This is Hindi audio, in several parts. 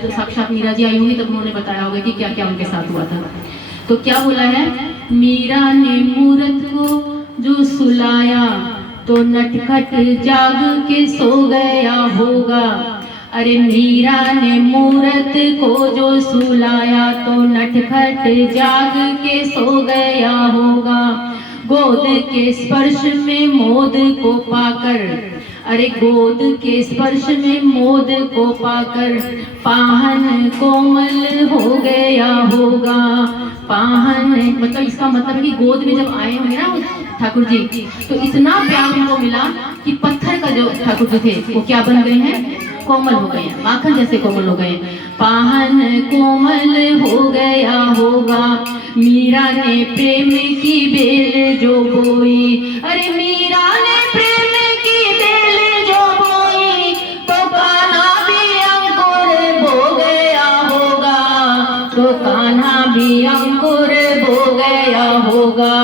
तो साक्षात मीरा जी आई होंगी तब उन्होंने बताया होगा कि क्या क्या उनके साथ हुआ था। तो क्या बोला है, मीरा ने मूरत को जो सुलाया तो नटखट जाग के सो गया होगा। अरे मीरा ने मूरत को जो सुलाया तो नटखट जाग के सो गया होगा। गोद के स्पर्श में मोद को पाकर, अरे गोद के स्पर्श में मोद को पाकर पाहन कोमल हो गया होगा। पाहन मतलब इसका मतलब है कि गोद में जब आए होंगे ना ठाकुर जी तो इतना प्यार उनको मिला कि पत्थर का जो ठाकुर जी थे वो क्या बन गए हैं, कोमल हो गए हैं, माखन जैसे कोमल हो गए। पाहन कोमल हो गया होगा। मीरा ने प्रेम की बेल जो बोई, अरे मीरा ने प्रेम की बेल जो बोई तो कान्हा भी अंकुर बो गया होगा। तो कान्हा भी अंकुर बो गया होगा।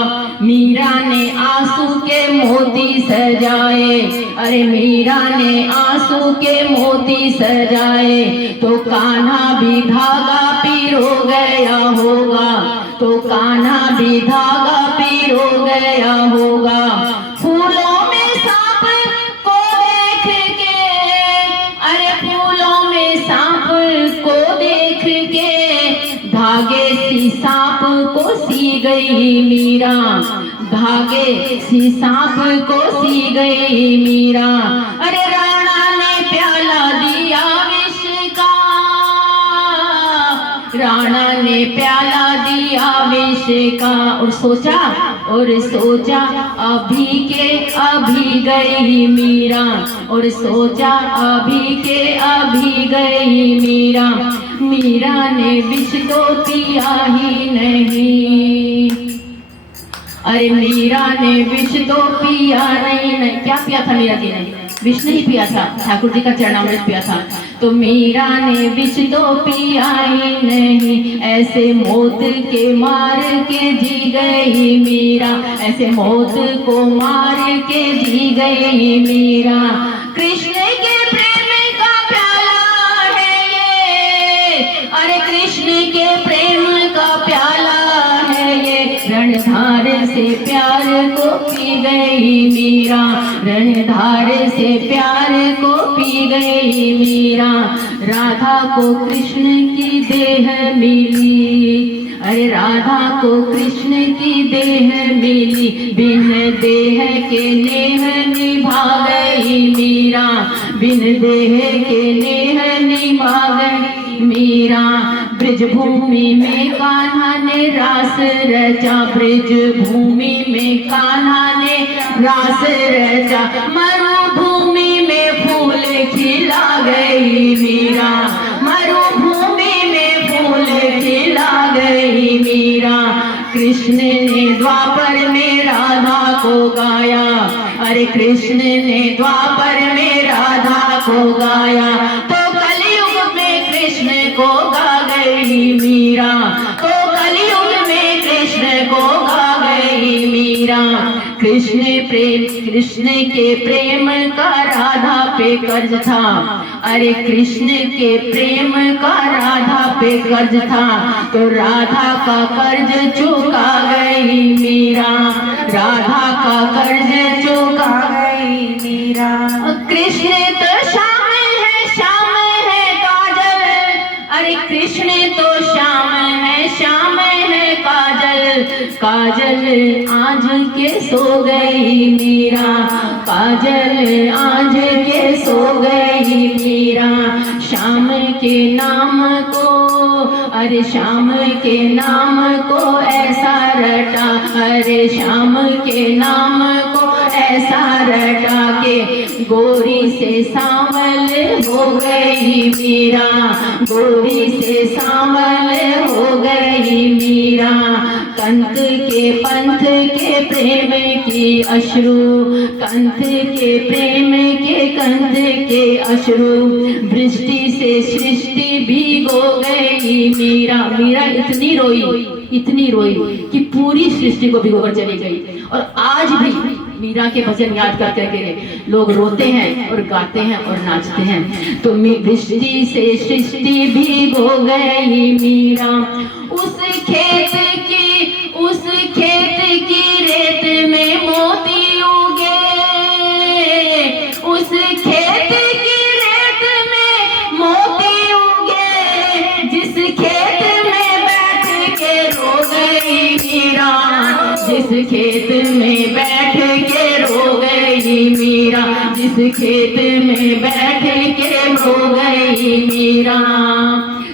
मीरा ने आंसू के मोती सजाए, अरे मीरा ने आंसू के मोती सजाए तो कान्हा भी धागा पिरो गया होगा। तो कान्हा भी धागा पिरो गया होगा। फूलों में सांप को देख के, अरे फूलों में सांप को देख के धागे सी सांप को सी गई मीरा। धागे सी सांप को सी गई मीरा। अरे राणा ने प्याला दिया विष का, राणा ने प्याला दिया विष का और सोचा अभी के अभी गई मीरा। और सोचा अभी के अभी गई मीरा। मीरा ने विष तो पिया ही नहीं, अरे मीरा ने विष तो पिया नहीं। क्या पिया था मीरा जी ने, विष नहीं पिया था, ठाकुर जी का चरणामृत पिया था। तो मीरा ने विष तो पिया ही नहीं। ऐसे मौत के मार के जी गई मीरा, ऐसे मौत को मार के जी गई मीरा। कृष्ण के प्रेम का प्याला है ये, अरे कृष्ण के प्रेम का प्याला है ये। रणधार से प्यार को पी गई मीरा, रणधार से प्यार को पी गई मीरा। राधा को कृष्ण की देह मिली, अरे राधा को कृष्ण की देह मिली। बिन देह के नेह निभा गई मीरा, बिन देह के नेह निभा गई मीरा। ब्रज भूमि में कान्हा ने रास रचा, ब्रज भूमि में कान्हा ने रास रचा। मरुभूमि में फूल खिला गई मीरा, मरुभूमि में फूल खिला गई मीरा। कृष्ण ने द्वापर में राधा को गाया, अरे कृष्ण ने द्वापर में राधा को गाया। तो कलयुग में कृष्ण को गा गई मीरा, तो कलयुग में कृष्ण को गा गई मीरा। कृष्ण के प्रेम का राधा पे कर्ज था, अरे कृष्ण के प्रेम का राधा पे कर्ज था। तो राधा का कर्ज चुका गई मीरा, राधा का कर्ज चुका गई मीरा। कृष्ण तो श्याम है काजल, अरे कृष्ण तो श्याम है काजल। काजल आज के सो गई मीरा, काजल आज के सो गई मीरा। श्याम के नाम को, अरे श्याम के नाम को ऐसा रटा, अरे श्याम के नाम को ऐसा रटा के गोरी से सांवल हो गई मीरा, गोरी से सांवल हो गई मीरा। कंत के पंथ के प्रेम की अश्रु, कंथ के प्रेम के कंथ के अश्रु। वृष्टि से सृष्टि भीगो गई मीरा, मीरा इतनी रोई कि पूरी सृष्टि को भिगोकर चली गई। और आज भी मीरा के भजन याद करते के लोग रोते हैं और गाते हैं और नाचते हैं। तो दृष्टि से सृष्टि भीगो गई मीरा, उस खेत की रेत में मोती उगे, उस खेत की रेत में मोती उगे, जिस खेत में बैठ के रो गई मीरा, जिस खेत में बैठ के रो गई मीरा, जिस खेत में बैठ के रो गई मीरा।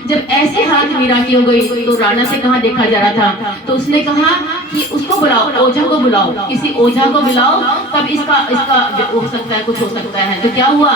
जब ऐसे हाथ मीरा की हो गई तो राणा से कहा देखा जा रहा था, तो उसने कहा कि उसको बुलाओ, ओझा को बुलाओ, किसी ओझा को बुलाओ, तब इसका जो हो सकता है, कुछ हो सकता है। तो क्या हुआ,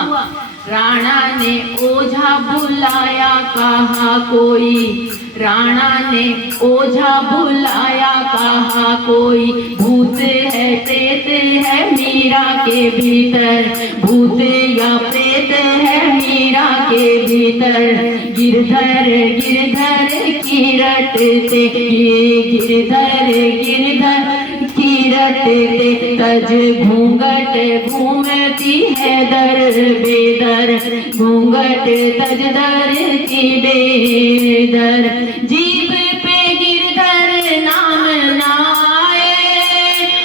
राणा ने ओझा बुलाया, कहा कोई, राणा ने ओझा बुलाया, कहा कोई भूत है प्रेत है मीरा के भीतर, भूत या प्रेत है मीरा के भीतर। गिरधर गिरधर की रटते, गिरधर गिरधर की रटते, तज घूंघट घूमती है दर बेदर, घूंघट तज दर की बेदर। जीभ पे गिरधर नाम ना आए,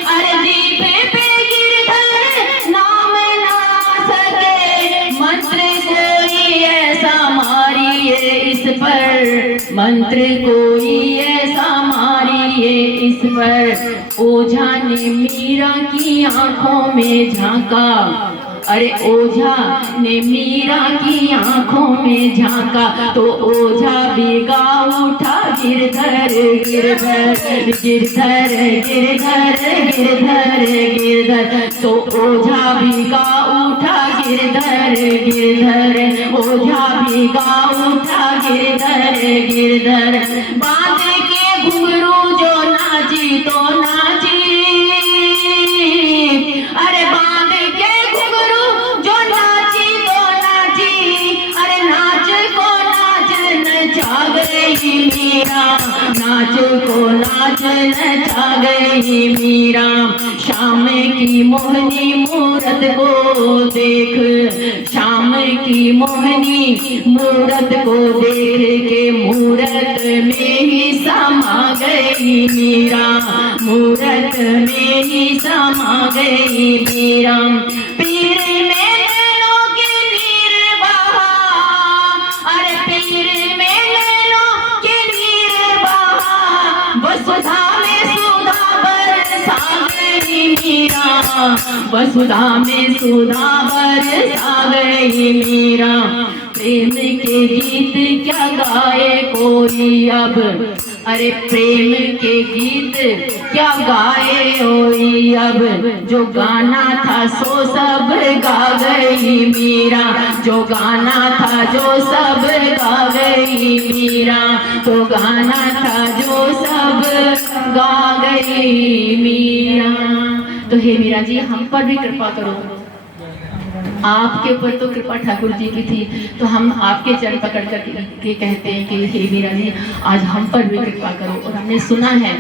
अरे जीभ पे गिरधर नाम ना सके, मंत्र कोई ऐसा मारिए इस पर, मंत्र कोई ऐसा मारिए इस पर। ओझा ने मीरा की आंखों में झांका, अरे ओझा ने मीरा की आंखों में झांका, तो ओझा भी गा उठा गिरधर गिरधर गिरधर गिरधर गिरधर गिरधर। तो ओझा भी गा उठा गिरधर गिरधर, ओझा भी गा उठा गिरधर गिरधर। बांध के घुंघरू जो नाची तो नाची, अरे बांध के घुंघरू जो नाची तो नाची, अरे नाच को नाच नचा गई मीरा, नाच को नाच नचा गई मीरा। शाम की मोहनी मूरत को देख, शाम की मोहनी मूरत को देख के मूरत में ही समा गई मीरा, मूरत में ही समा गई मीरा। पीर में नैनों के नीर बहा, अरे पीर में नैनों के नीर बहा, वसुधा में सुधा बरसा गई मीरा, वसुधा में सुधा बरसा गई मीरा। प्रेम के गीत क्या गाए कोई अब, अरे प्रेम के गीत क्या गाए कोई अब, जो गाना था सो सब गा गई मीरा, जो गाना था जो सब गा गई मीरा, तो गाना था जो सब गा गई मीरा। तो हे मीरा जी, हम पर भी कृपा करो, आपके ऊपर तो कृपा ठाकुर जी की थी, तो हम आपके चरण पकड़ कर के कहते हैं कि हे मीरा जी, आज हम पर भी कृपा करो। और हमने सुना है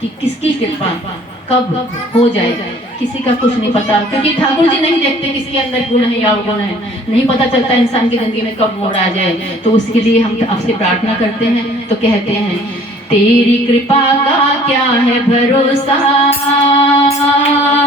कि किसकी कृपा कब हो जाए किसी का कुछ नहीं पता, क्योंकि ठाकुर जी नहीं देखते किसके अंदर गुण है या अवगुण है, नहीं पता चलता इंसान की जिंदगी में कब मोड़ आ जाए। तो उसके लिए हम आपसे प्रार्थना करते हैं, तो कहते हैं तेरी कृपा का क्या है भरोसा,